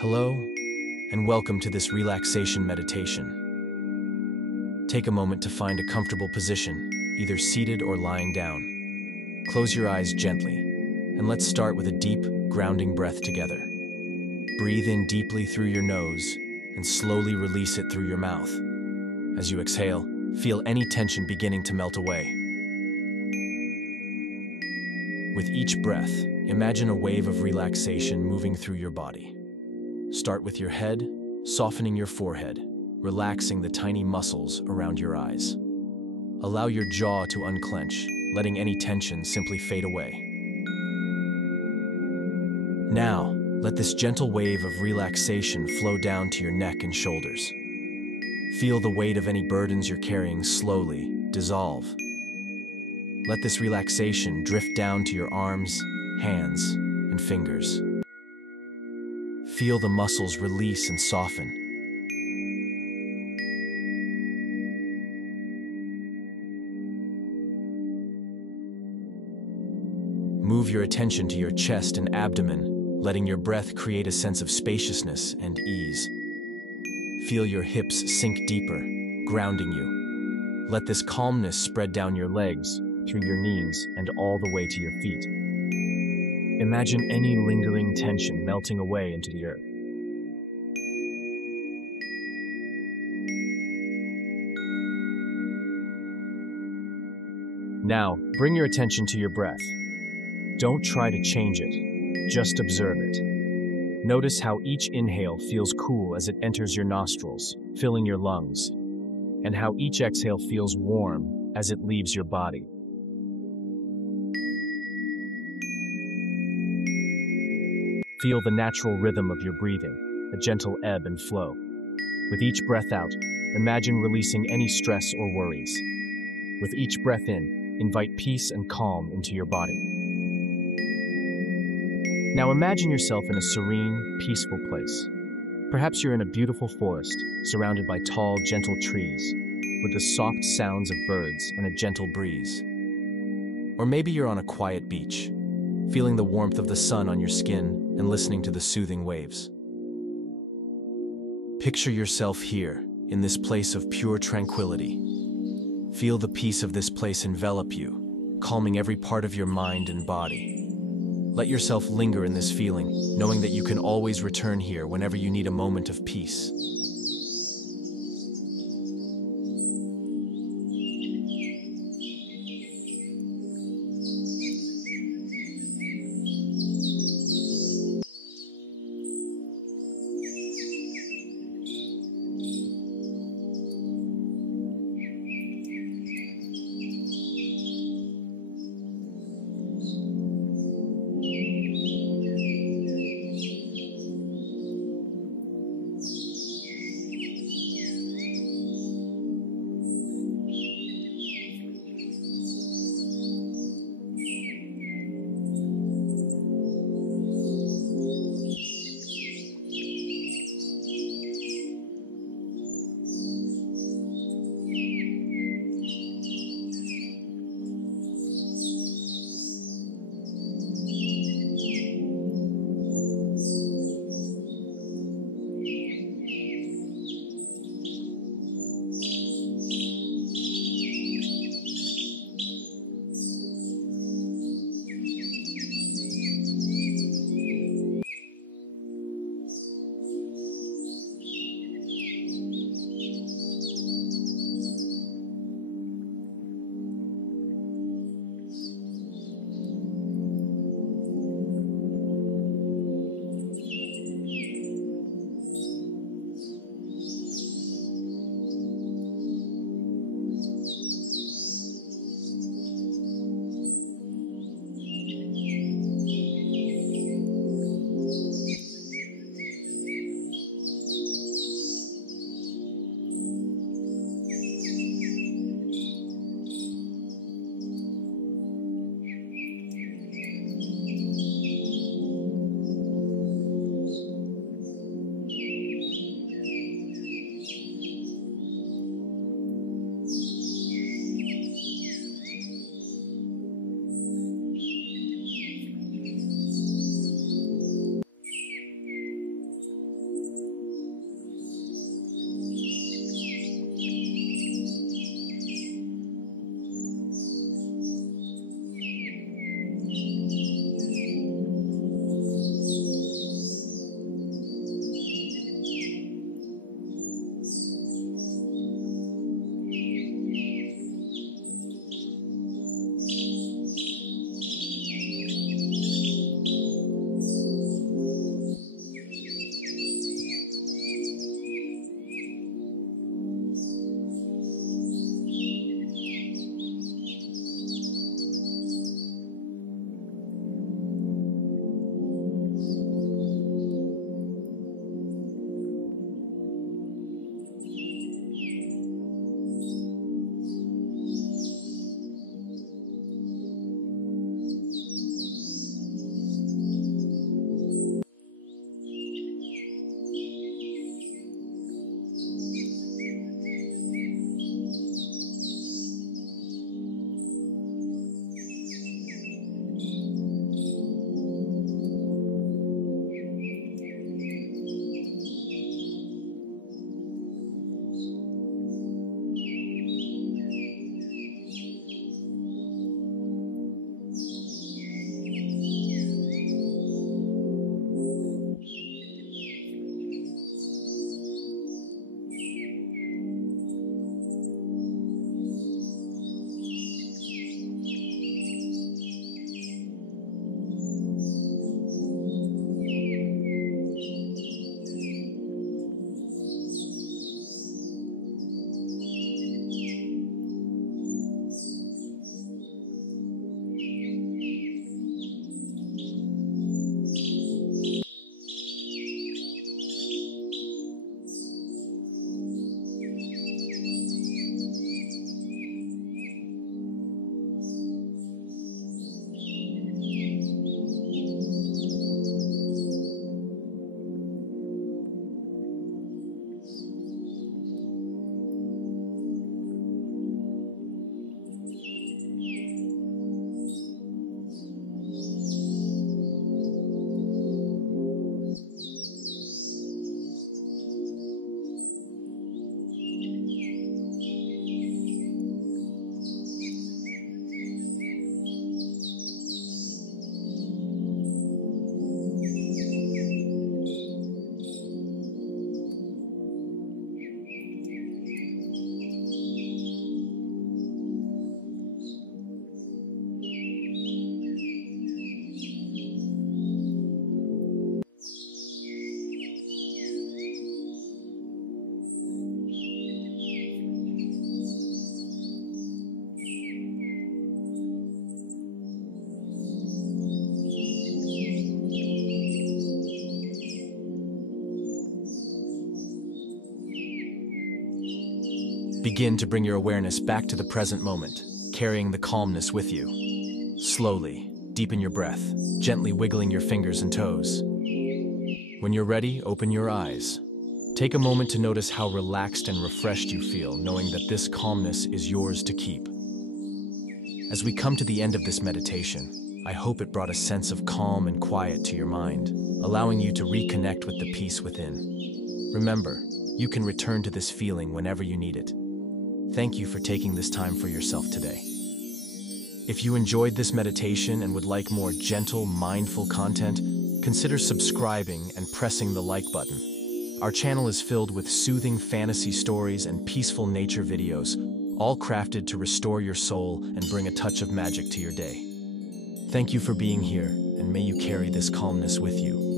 Hello, and welcome to this relaxation meditation. Take a moment to find a comfortable position, either seated or lying down. Close your eyes gently, and let's start with a deep, grounding breath together. Breathe in deeply through your nose, and slowly release it through your mouth. As you exhale, feel any tension beginning to melt away. With each breath, imagine a wave of relaxation moving through your body. Start with your head, softening your forehead, relaxing the tiny muscles around your eyes. Allow your jaw to unclench, letting any tension simply fade away. Now, let this gentle wave of relaxation flow down to your neck and shoulders. Feel the weight of any burdens you're carrying slowly dissolve. Let this relaxation drift down to your arms, hands, and fingers. Feel the muscles release and soften. Move your attention to your chest and abdomen, letting your breath create a sense of spaciousness and ease. Feel your hips sink deeper, grounding you. Let this calmness spread down your legs, through your knees, and all the way to your feet. Imagine any lingering tension melting away into the earth. Now, bring your attention to your breath. Don't try to change it, just observe it. Notice how each inhale feels cool as it enters your nostrils, filling your lungs, and how each exhale feels warm as it leaves your body. Feel the natural rhythm of your breathing, a gentle ebb and flow. With each breath out, imagine releasing any stress or worries. With each breath in, invite peace and calm into your body. Now imagine yourself in a serene, peaceful place. Perhaps you're in a beautiful forest, surrounded by tall, gentle trees, with the soft sounds of birds and a gentle breeze. Or maybe you're on a quiet beach, feeling the warmth of the sun on your skin and listening to the soothing waves. Picture yourself here, in this place of pure tranquility. Feel the peace of this place envelop you, calming every part of your mind and body. Let yourself linger in this feeling, knowing that you can always return here whenever you need a moment of peace. Begin to bring your awareness back to the present moment, carrying the calmness with you. Slowly, deepen your breath, gently wiggling your fingers and toes. When you're ready, open your eyes. Take a moment to notice how relaxed and refreshed you feel, knowing that this calmness is yours to keep. As we come to the end of this meditation, I hope it brought a sense of calm and quiet to your mind, allowing you to reconnect with the peace within. Remember, you can return to this feeling whenever you need it. Thank you for taking this time for yourself today. If you enjoyed this meditation and would like more gentle, mindful content, consider subscribing and pressing the like button. Our channel is filled with soothing fantasy stories and peaceful nature videos, all crafted to restore your soul and bring a touch of magic to your day. Thank you for being here, and may you carry this calmness with you.